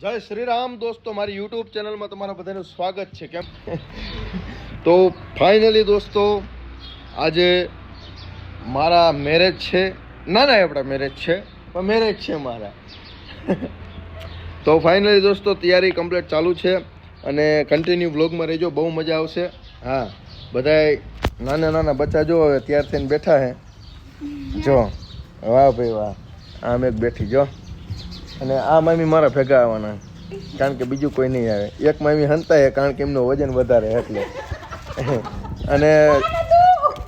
જય શ્રી રામ દોસ્તો, મારી યુટ્યુબ ચેનલમાં તમારા બધાનું સ્વાગત છે, કેમ? તો ફાઇનલી દોસ્તો, આજે મારા મેરેજ છે. ના ના આપણા મેરેજ છે, પણ મેરેજ છે મારા. તો ફાઇનલી દોસ્તો, તૈયારી કમ્પ્લીટ ચાલુ છે અને કન્ટિન્યુ બ્લોગમાં રહેજો, બહુ મજા આવશે. હા, બધાય નાના નાના બચ્ચા જો, હવે તૈયાર થઈને બેઠા હે. જો, વાહ ભાઈ વાહ, આમ એક બેઠી, જો. અને આ મામી મારા ભેગા આવવાના. કારણ કે બીજું કોઈ નહીં આવે. એક મામી હંતાય, કારણ કે એમનું વજન વધારે એટલે. અને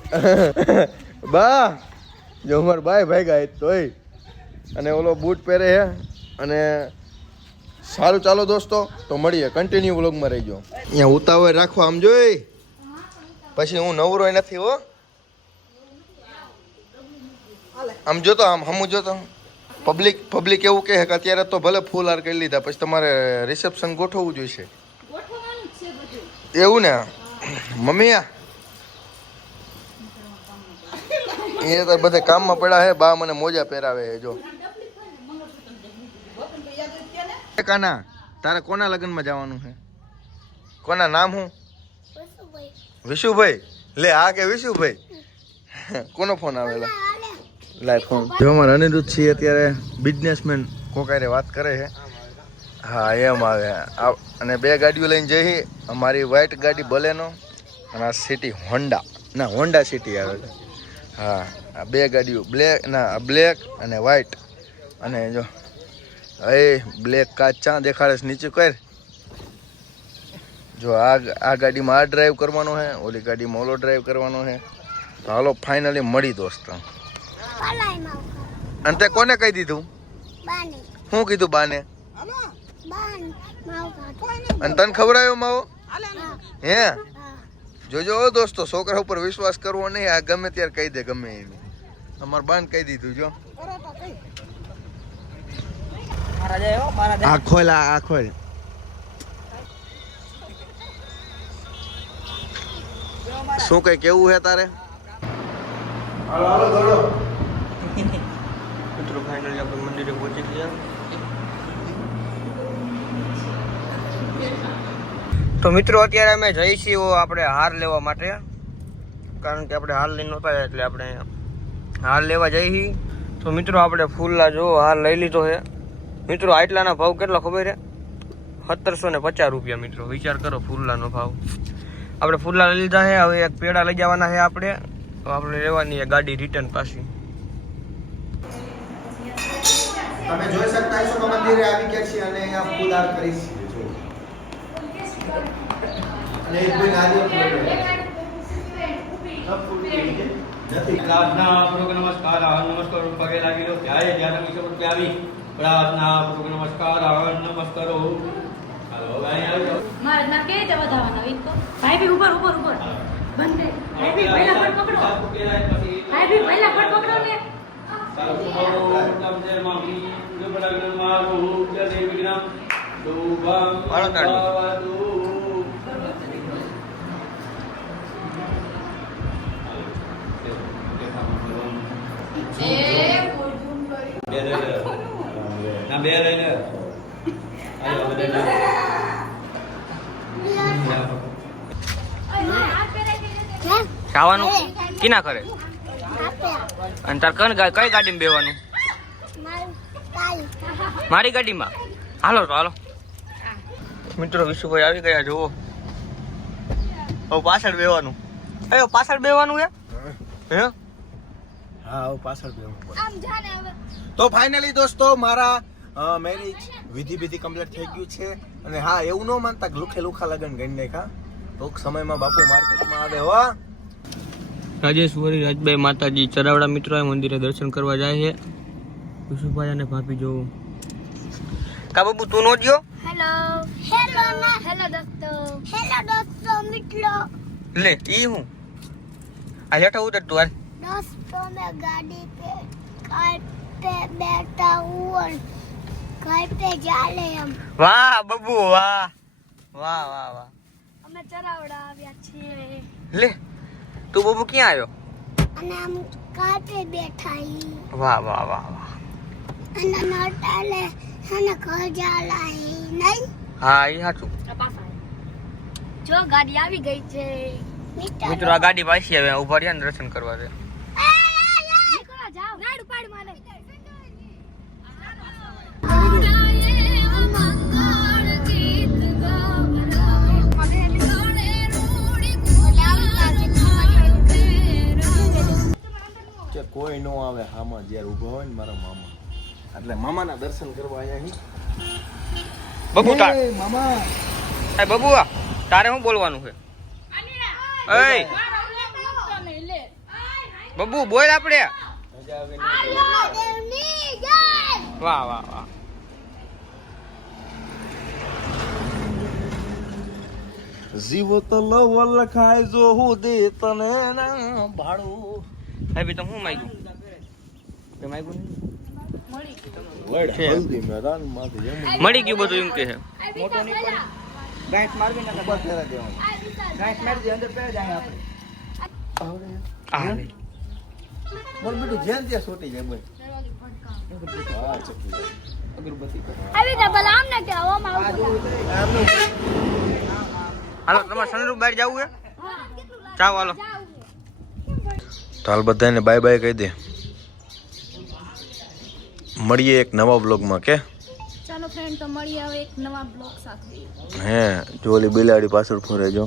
બા, જો અમાર બાય ભાગ્યા તોય. અને ઓલો બૂટ પહેરે છે. અને સારું ચાલો દોસ્તો, તો મળીએ. કન્ટિન્યુ વ્લોગમાં રહીજો. અહીંયા ઉતાવળ રાખો, આમ જોઈ. પછી હું નવરો નથી, હો. આમ જોતો, આમ હમું જોતો. પબ્લિક પબ્લિક એવું કહે કે અત્યારે તો ભલે ફૂલ હાર કરી લીધા પછી તમારે રિસેપ્શન ગોઠવવું જોઈશે. એવું ને? મમ્મી આ? એ તો બધે કામમાં પડ્યા હે બા મને મોજા પહેરાવે હે જો. એ કાના તારે કોના લગ્નમાં જવાનું છે? કોના નામ હું વિશુભાઈ. લે આ કે વિશુભાઈ? કોનો ફોન આવેલો? લાઈવ ફોન જો અમારા અનિરુદ્ધ છીએ અત્યારે બિઝનેસમેન કોકારે વાત કરે છે. હા, એમ આવે. અને બે ગાડીઓ લઈને જઈ. અમારી વ્હાઈટ ગાડી બલેનો અને આ સિટી હોન્ડા ના હોન્ડા સિટી આવે. છે હા બે ગાડીઓ બ્લેક ના બ્લેક અને વ્હાઇટ અને જો, એ બ્લેક કાચ ચા દેખાડે છે, નીચે કર. જો આ આ ગાડીમાં આ ડ્રાઈવ કરવાનો છે, ઓલી ગાડીમાં ઓલો ડ્રાઈવ કરવાનો છે. તો હાલો ફાઇનલી મળી દોસ્તો. અને તે કોને કહી દીધું? શું કીધું બાને? અને તને ખવડાવ્યો માવો? હે? જોજો દોસ્તો છોકરા ઉપર વિશ્વાસ કરવો નહીં આ ગમે ત્યારે કહી દે ગમે એને. અમાર બાન કહી દીધું જો. આ ખોલ આ ખોલ. શું કઈ કેવું હે તારે? હાલો હાલો ફાઇનલી આપણે મંદિરે પહોંચી ગયા. તો મિત્રો, અત્યારે અમે જઈ છીએ આપણે હાર લેવા માટે. કારણ કે આપણે હાર લઈ નહોતા એટલે આપણે હાર લેવા જઈ તો મિત્રો, આપણે ફૂલના જો હાર લઈ લીધો છે. મિત્રો, આટલાના ભાવ કેટલો ખબર છે? સત્તરસો ને પચાસ રૂપિયા મિત્રો. વિચાર કરો ફૂલલાનો ભાવ. આપણે ફૂલલા લઈ લીધા છે, હવે એક પેડા લઈ જવાના છે આપણે. આપણે લેવાની ગાડી રિટર્ન પાછી. તમે જોઈ શકતા છો કે મંદિરે આવી ગયા છીએ અને અહીંયા ફૂલહાર કરી છીએ જો. અને એક. નથી. પ્રાર્થના પૂર્વક નમસ્કાર આહન નમસ્કાર પગે લાગી લો ત્યારે ધ્યાન વિશે પર આવી. પૂર્વક નમસ્કાર આહન નમસ્કારો. હાલો આવી જાઓ. મારા ના કેવી રીતે વધારવાના ઈ તો? ભાઈ બી ઉપર ઉપર ઉપર. બંધ ભાઈ બી પહેલા ફટ પકડો. ભાઈ બી પહેલા ફટ પકડો. ના. બે લઈ લે હાલો, હવે લઈ લે. ખાવાનું કિના કરે? અને તાર કઈ ગાડીમાં બેવાનું? મારી ગાડીમાં? હાલો તો હાલો. મિત્રો વિશુભાઈ આવી ગયા જુઓ. હવે પાછળ બેવાનું. એ પાછળ બેવાનું હે હે? હા હવે પાછળ પડે. તો ફાઇનલી દોસ્તો મારા મેરેજ વિધિ વિધિ કમ્પ્લીટ થઈ ગયું છે. અને હા એવું ન માનતા કે લુખે લુખા લગન ગઈ નાખા ટૂંક સમયમાં બાપુ માર્કેટમાં આવે હો. રાજેશ્વરી રાજભાઈ માતાજી ચરાવડા મિત્રો મંદિરે દર્શન કરવા જાય છે. કુસુભાઈ અને ભાભી જોવું કાબુ તું નો ગયો? હેલો હેલો ના. હેલો દોસ્તો. હેલો દોસ્તો મિત્રો. લે ઈ હું? આ જટા ઉતર તું હાલ. દોસ્તો મે ગાડી પે કાર પે બેઠા હું કાર પે જાલે હમ વાહ બબુ વાહ. બબુ ક્યાં આવ્યો? અને આમ કાર બેઠાઈ બેઠા હી વાહ વાહ વાહ વાહ. અને નટાલે અને ઘર જાલા હે નહીં? હા એ હાચું. જો ગાડી આવી ગઈ છે. મિત્રો આ ગાડી પાછી હવે ઊભા રહ્યા ને દર્શન કરવા દે. કોઈ નો આવે હામાં જ્યારે ઊભા હોય ને મારા મામા. એટલે મામાના દર્શન કરવા આવ્યા અહીં બબુ તાર મામા. એ બબુ આ તારે શું બોલવાનું છે? એય બબુ બોલ આપણે વાહ જય! વાહ વાહ જીવો તો લવ લખાય જો હું દે તને ના ભાડું હે બી તમે શું માંગ્યું? તે માંગ્યું છે. મળી ગયું બધું એમ કે છે. બોલ બેટું ત્યાં જાય બોલ આવી કે હવામાં આવું હાલો તમારે સનરૂપ બહાર જવું છે? જાઓ હાલો. તો હાલ બધાને બાય બાય કહી દે. મળીએ એક નવા બ્લોગમાં કે? ચાલો ફ્રેન્ડ તો મળીએ હવે એક નવા બ્લોગ સાથે. હે જોલી બિલાડી પાછળ ફરે જો.